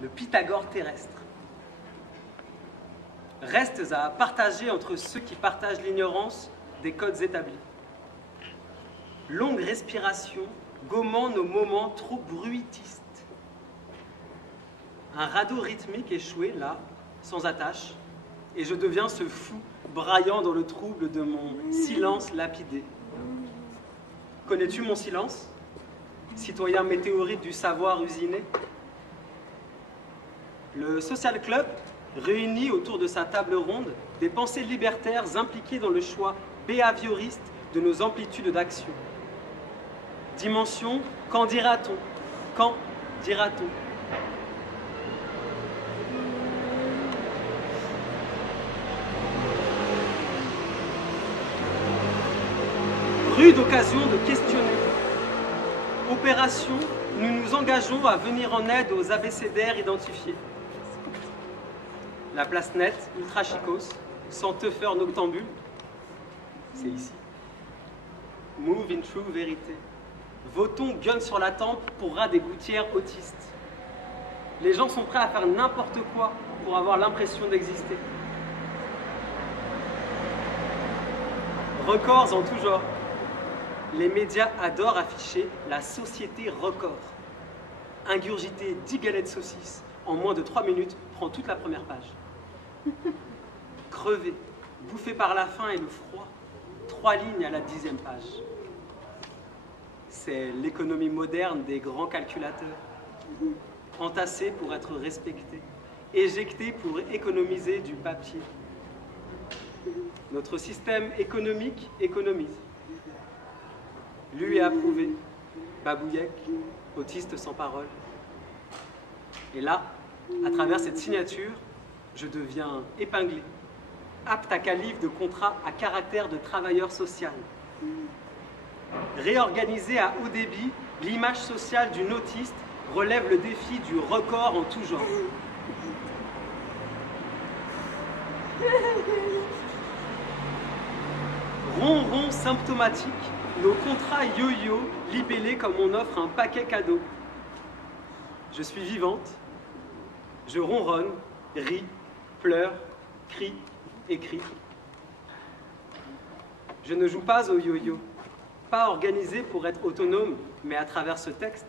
le Pythagore terrestre. Restes à partager entre ceux qui partagent l'ignorance des codes établis. Longue respiration, gommant nos moments trop bruitistes. Un radeau rythmique échoué, là, sans attache, et je deviens ce fou braillant dans le trouble de mon silence lapidé. Connais-tu mon silence, citoyen météorite du savoir usiné? Le Social Club réunit autour de sa table ronde des pensées libertaires impliquées dans le choix behavioriste de nos amplitudes d'action. Dimension, qu'en dira-t-on? Quand dira-t-on? Rude occasion de questionner. Opération, nous nous engageons à venir en aide aux abécédaires identifiés. La place nette, ultra chicos, sans teufeur noctambule, c'est ici. Move in true vérité. Votons gun sur la tempe pour rat des gouttières autistes. Les gens sont prêts à faire n'importe quoi pour avoir l'impression d'exister. Records en tout genre. Les médias adorent afficher la société record. Ingurgiter 10 galettes saucisses en moins de 3 minutes prend toute la première page. Crever, bouffé par la faim et le froid, 3 lignes à la 10e page. C'est l'économie moderne des grands calculateurs. Entassés pour être respectés, éjectés pour économiser du papier. Notre système économique économise. Lu et approuvé, babouillec, autiste sans parole. Et là, à travers cette signature, je deviens épinglé, apte à calife de contrat à caractère de travailleur social. Réorganiser à haut débit, l'image sociale d'une autiste relève le défi du record en tout genre. Ronron symptomatique, nos contrats yo-yo libellés comme on offre un paquet cadeau. Je suis vivante, je ronronne, ris, pleure, crie, écris. Je ne joue pas au yo-yo, pas organisé pour être autonome, mais à travers ce texte,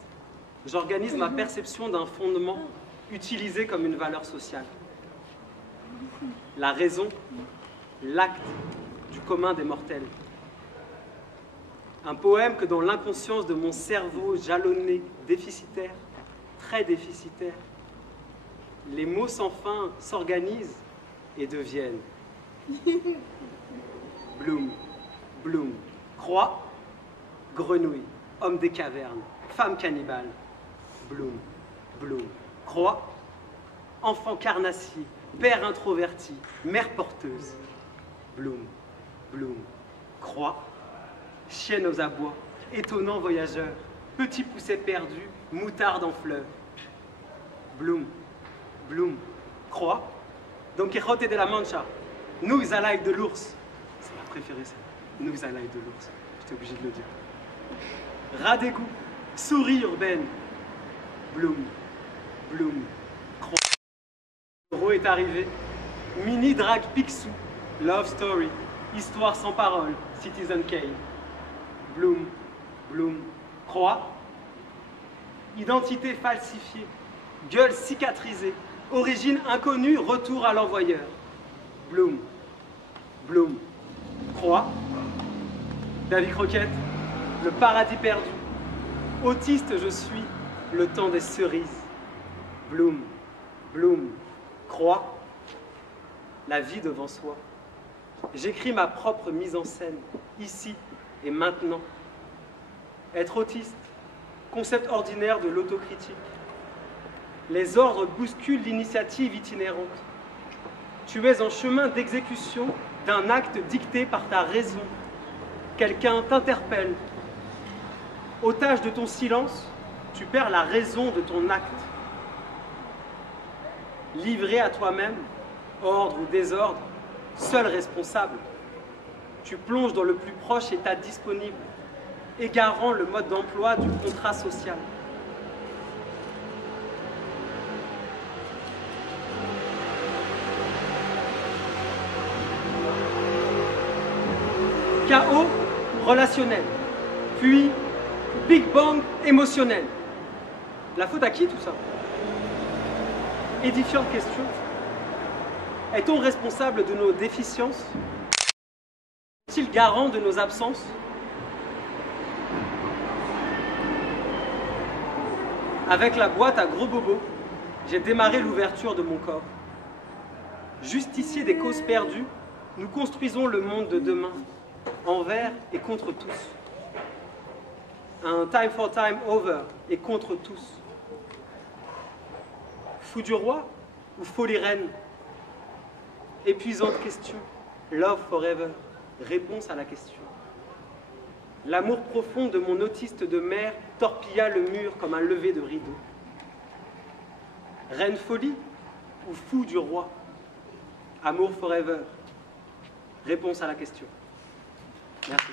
j'organise ma perception d'un fondement utilisé comme une valeur sociale. La raison, l'acte du commun des mortels. Un poème que dans l'inconscience de mon cerveau jalonné, déficitaire, très déficitaire, les mots sans fin s'organisent et deviennent Bloom, Bloom, croix, grenouille, homme des cavernes, femme cannibale, Bloom, Bloom, croix, enfant carnassier, père introverti, mère porteuse, Bloom, Bloom, croix, chienne aux abois, étonnant voyageur, petit pousset perdu, moutarde en fleurs, Bloom, Bloom, croix, Don Quixote de la Mancha, nous à l'ail de l'ours, c'est ma préférée ça, nous à l'ail de l'ours, j'étais obligé de le dire. Rat d'égout, souris urbaine, Bloom, Bloom, croix. L'euro est arrivé, mini drag Picsou, love story, histoire sans parole, Citizen Kane, Bloom, Bloom, croix, identité falsifiée, gueule cicatrisée, origine inconnue, retour à l'envoyeur, Bloom, Bloom, croix, Davy Crockett, le paradis perdu, autiste je suis, le temps des cerises, Bloom, Bloom, croix, la vie devant soi. J'écris ma propre mise en scène, ici et maintenant. Être autiste, concept ordinaire de l'autocritique. Les ordres bousculent l'initiative itinérante. Tu es en chemin d'exécution d'un acte dicté par ta raison. Quelqu'un t'interpelle. Otage de ton silence, tu perds la raison de ton acte. Livré à toi-même, ordre ou désordre, seul responsable, tu plonges dans le plus proche état disponible, égarant le mode d'emploi du contrat social. chaos relationnel, puis Big Bang émotionnel. La faute à qui tout ça? Édifiante question. Est-on responsable de nos déficiences? Est-il garant de nos absences? Avec la boîte à gros bobos, j'ai démarré l'ouverture de mon corps. Justicier des causes perdues, nous construisons le monde de demain, envers et contre tous. Un time for time over et contre tous. Fou du roi ou folie reine? Épuisante question. Love forever. Réponse à la question. L'amour profond de mon autiste de mer torpilla le mur comme un lever de rideau. Reine folie ou fou du roi? Amour forever. Réponse à la question. Merci.